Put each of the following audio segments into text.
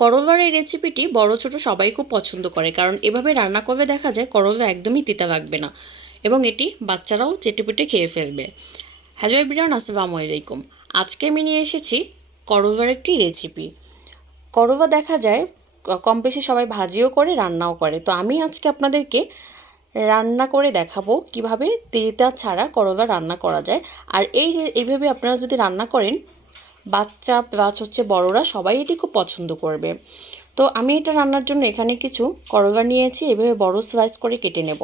করলার এই রেসিপিটি বড়, ছোট সবাই খুব পছন্দ করে, কারণ এভাবে রান্না করলে দেখা যায় করলা একদমই তিতা লাগবে না এবং এটি বাচ্চারাও চেটেপুটে খেয়ে ফেলবে। হ্যালো এভরিওয়ান আসসালামু আলাইকুম। আজকে আমি নিয়ে এসেছি করলার একটি রেসিপি করলা দেখা যায় কম বেশি সবাই ভাজিও করে, রান্নাও করে। তো আমি আজকে আপনাদেরকে রান্না করে দেখাবো কীভাবে তেতা ছাড়া করলা রান্না করা যায়। আর এই এইভাবে আপনারা যদি রান্না করেন বাচ্চা প্লাস হচ্ছে বড়রা সবাই এটি খুব পছন্দ করবে। তো আমি এটা রান্নার জন্য এখানে কিছু করলা নিয়েছি, এভাবে বড় স্লাইস করে কেটে নেব।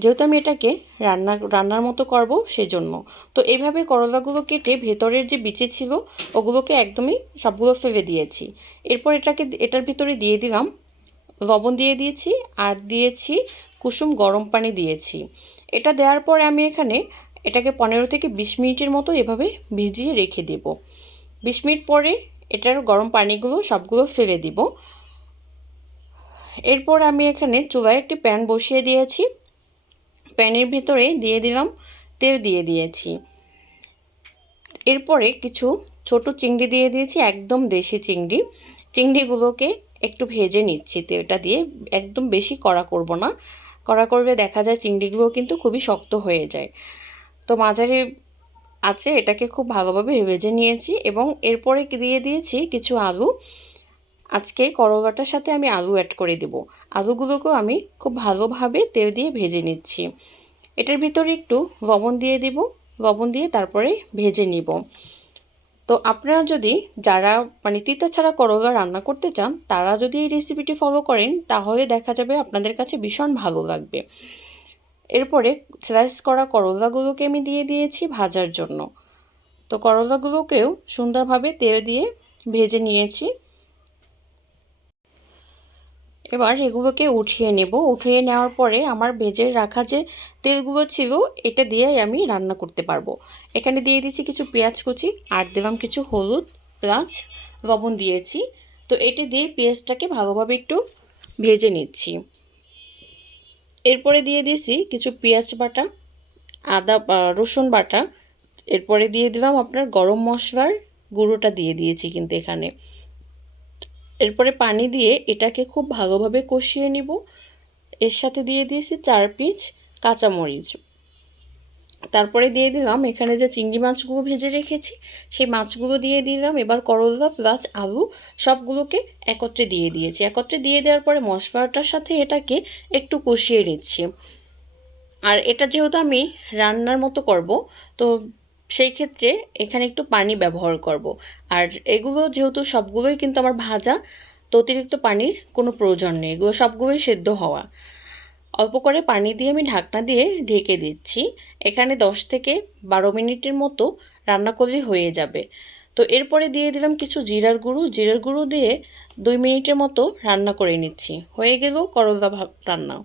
যেহেতু আমি এটাকে রান্না, রান্নার মতো করব সেজন্য। তো এইভাবে করলাগুলো কেটে ভেতরের যে বিচি ছিল, ওগুলোকে একদমই সবগুলো ফেলে দিয়েছি। এরপর এটাকে এটার ভিতরে দিয়ে দিলাম, লবণ দিয়ে দিয়েছি আর দিয়েছি কুসুম গরম পানি দিয়েছি। এটা দেওয়ার পরে আমি এখানে এটাকে পনেরো থেকে বিশ মিনিটের মতো এভাবে ভিজিয়ে রেখে দেব। বিশ মিনিট পরে এটার গরম পানিগুলো সবগুলো ফেলে দিব। এরপর আমি এখানে চুলায় একটি প্যান বসিয়ে দিয়েছি। প্যানের ভিতরে দিয়ে দিলাম তেল দিয়ে দিয়েছি। এরপরে কিছু ছোট চিংড়ি দিয়ে দিয়েছি, একদম দেশি চিংড়ি। চিংড়িগুলোকে একটু ভেজে নিচ্ছি তেলটা দিয়ে। একদম বেশি কড়া করব না। কড়া করলে দেখা যায় চিংড়িগুলো কিন্তু খুবই শক্ত হয়ে যায়। তো মাঝারি আছে, এটাকে খুব ভালোভাবে ভেজে নিয়েছি এবং এরপরে দিয়ে দিয়েছি কিছু আলু। আজকে করলাটার সাথে আমি আলু অ্যাড করে দেব। আলুগুলোকেও আমি খুব ভালোভাবে তেল দিয়ে ভেজে নিচ্ছি। এটার ভিতরে একটু লবণ দিয়ে দিব। লবণ দিয়ে তারপরে ভেজে নিব। তো আপনারা যদি যারা মানে তিতা ছাড়া করলা রান্না করতে চান, তারা যদি এই রেসিপিটি ফলো করেন, তাহলে দেখা যাবে আপনাদের কাছে ভীষণ ভালো লাগবে। এরপরে স্লাইস করা করলাগুলোকে আমি দিয়ে দিয়েছি ভাজার জন্য। তো করলাগুলোকেও সুন্দরভাবে তেল দিয়ে ভেজে নিয়েছি। এবার এগুলোকে উঠিয়ে নেব। উঠিয়ে নেওয়ার পরে আমার ভেজে রাখা যে তেলগুলো ছিল, এটা দিয়েই আমি রান্না করতে পারব। এখানে দিয়ে দিয়েছি কিছু পেঁয়াজ কুচি আর দিলাম কিছু হলুদ পেঁয়াজ লবণ দিয়েছি। তো এটা দিয়ে পেঁয়াজটাকে ভালোভাবে একটু ভেজে নিচ্ছি। এরপরে দিয়ে দিয়েছি কিছু পেঁয়াজ বাটা, আদা রসুন বাটা। এরপরে দিয়ে দিলাম আপনার গরম মশলার গুঁড়োটা দিয়ে দিয়েছি কিন্তু এখানে। এরপরে পানি দিয়ে এটাকে খুব ভালোভাবে কষিয়ে নিব। এর সাথে দিয়ে দিয়েছি চার পিচ কাঁচামরিচ। তারপরে দিয়ে দিলাম, এখানে যে চিংড়ি মাছগুলো ভেজে রেখেছি, সেই মাছগুলো দিয়ে দিলাম। এবার করলা প্লাস আলু সবগুলোকে একত্রে দিয়ে দিয়েছি। একত্রে দিয়ে দেওয়ার পরে মশলাটার সাথে এটাকে একটু কষিয়ে নিচ্ছি। আর এটা যেহেতু আমি রান্নার মতো করব, তো সেই ক্ষেত্রে এখানে একটু পানি ব্যবহার করব। আর এগুলো যেহেতু সবগুলোই কিন্তু আমার ভাজা, তো অতিরিক্ত পানির কোনো প্রয়োজন নেই। এগুলো সবগুলোই সেদ্ধ হওয়া। অল্প করে পানি দিয়ে আমি ঢাকনা দিয়ে ঢেকে দিচ্ছি। এখানে দশ থেকে বারো মিনিটের মতো রান্না করলে হয়ে যাবে। তো এরপরে দিয়ে দিলাম কিছু জিরার গুঁড়ো। জিরার গুঁড়ো দিয়ে দুই মিনিটের মতো রান্না করে নিচ্ছি। হয়ে গেল করলা রান্না।